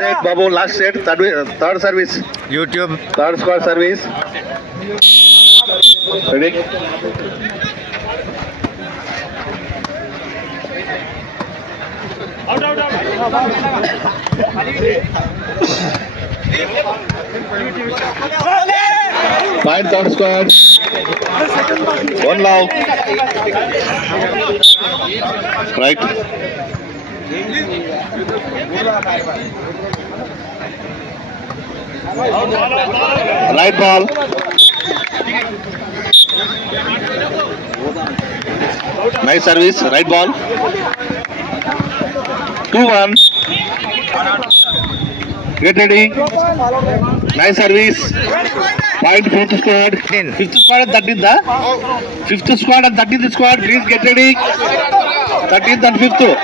Babu, last set, third service. YouTube. Third squad service. Ready? Fine, third squad. One love. Right. Right ball. Nice service. Right ball. 2-1. Get ready. Nice service. Point fifth squad. Fifth squad and 13th. Fifth squad and 13th squad. Please get ready. 13th and 5th.